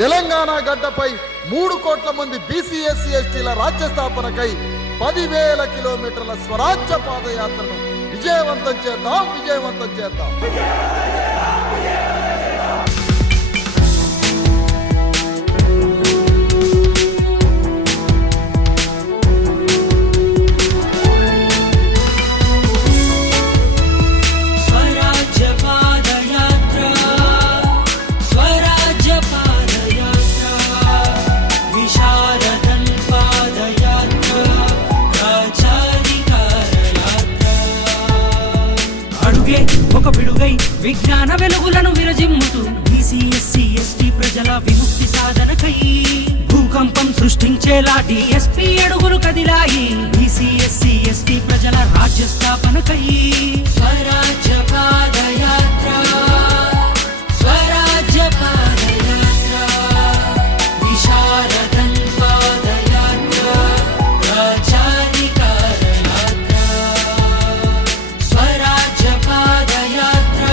తెలంగాణ గడ్డపై 3 కోట్ల మంది బీసీ ఎస్సీ ఎస్టీల రాజ్య స్థాపనకై 10,000 కిలోమీటర్ల స్వరాజ్య పాదయాత్రను విజయవంతం చేద్దాం. ఒక పిడుగై విజ్ఞాన వెలుగులను విరజిమ్ముతూ బీసీ ఎస్సీ ఎస్టీ ప్రజల విముక్తి సాధనకై భూకంపం సృష్టించేలా DSP అడుగులు కదిలాయి. బీసీ ఎస్సీ ఎస్టీ ప్రజల రాజ్య స్థాపనకై స్వరాజ్య పాదయాత్ర, స్వరాజ్య పాదయాత్ర, విశారదన్ పాదయాత్ర, రాజ్యాధికార యాత్ర, స్వరాజ్య పాదయాత్ర,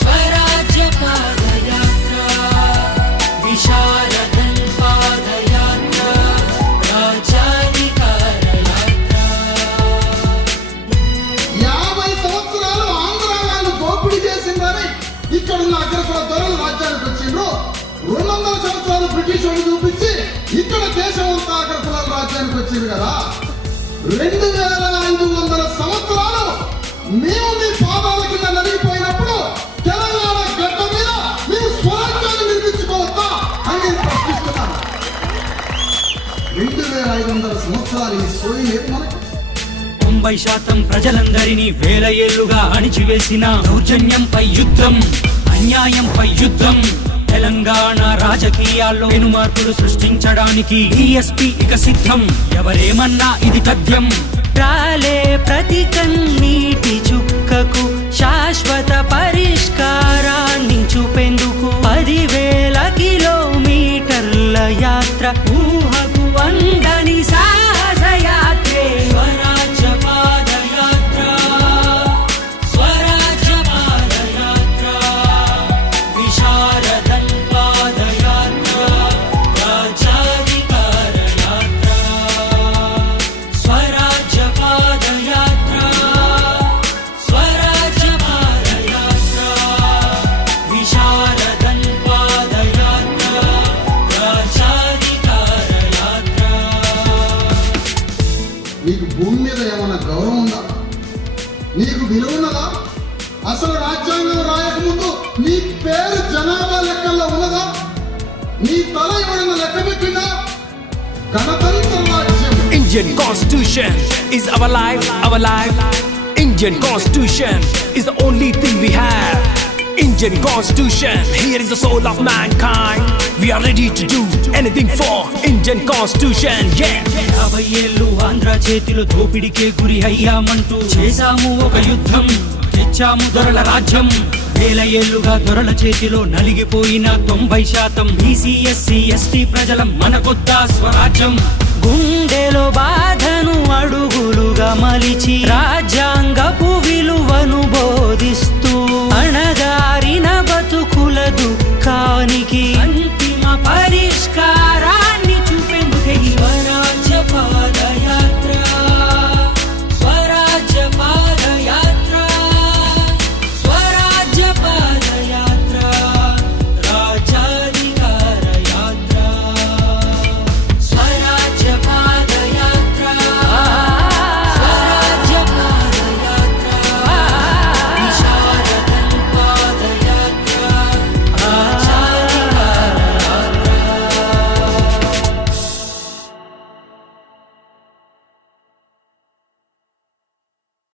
స్వరాజ్య పాదయాత్ర, విశారదన్ పాదయాత్ర, రాజ్యాధికార యాత్ర. 50 సంవత్సరాలు ఆంధ్ర వాళ్ళు దోపిడీ చేసిందని ఇక్కడ ఉన్న అగ్రకుల దొరలు రాజ్యానికి వచ్చిండ్రు. 200 సంవత్సరాలు బ్రిటిష్ వాళ్ళు చూపించి ఇక్కడ దేశం అంతా అగ్రకులాల రాజ్యానికి వచ్చింది కదా. 2500 సంవత్సరాలు మేము మీ పాదాల కింద నలిగిపోయినప్పుడు తెలంగాణ గడ్డ మీద మేము స్వరాజ్యాన్ని నిర్మించుకోవద్దా అని నేను ప్రశ్నిస్తున్నాను. 2500 సంవత్సరాలు ఈ సోయి లేదు మనకి. 90% ప్రజలందరినీ వేల ఏళ్లుగా అణిచివేసిన దౌర్జన్యంపై యుద్ధం, అన్యాయంపై యుద్ధం. తెలంగాణ రాజకీయాల్లో పెనుమార్పులు సృష్టించడానికి DSP ఇక సిద్ధం. ఎవరేమన్నా ఇది తథ్యం. రాలే ప్రతి కన్నీటి చుక్కకు శాశ్వత పరిష్కారాన్ని చూపేందుకు 10,000 కిలోమీటర్ల యాత్ర, ఊహకు అందని సాహస యాత్రే స్వరాజ్య పాదయాత్ర, స్వరాజ్య పాదయాత్ర, విశారదన్ పాదయాత్ర, రాజ్యాధికార యాత్ర, స్వరాజ్య పాదయాత్ర, స్వరాజ్య పాదయాత్ర, విశారదన్ పాదయాత్ర, రాజ్యాధికార యాత్ర. నీకు భూమి మీద ఏమైనా గౌరవం ఉందా? నీకు విలువ ఉన్నదా? అసలు రాజ్యాంగం రాయకముందు నీ పేరు జనాభా లెక్కల్లో ఉన్నదా? నీ తల ఎవరైనా లెక్క పెట్టిందా? గణతంత్ర రాజ్యం. Indian Constitution is our life, our life. Indian Constitution is the only thing we have. Indian Constitution, here is the soul of mankind. We are ready to do anything for Indian Constitution, yeah. 50 ఏళ్ళు ఆంధ్ర చేతిలో దోపిడికే గురి అయ్యామంటూ చేశాము ఒక యుద్ధం, తెచ్చాము దొరల రాజ్యం. వేల ఏళ్లుగా దొరల చేతిలో నలిగిపోయిన 90% బీసీ ఎస్సీ ఎస్టీ ప్రజల మనకొద్దా స్వరాజ్యం. గుండెలో బాధను అడుగులుగా మలిచి రాజ్యాంగపు విలువను బోధిస్తూ అణగారిన బతుకుల దుఃఖానికి అంతిమ పరిష్కారా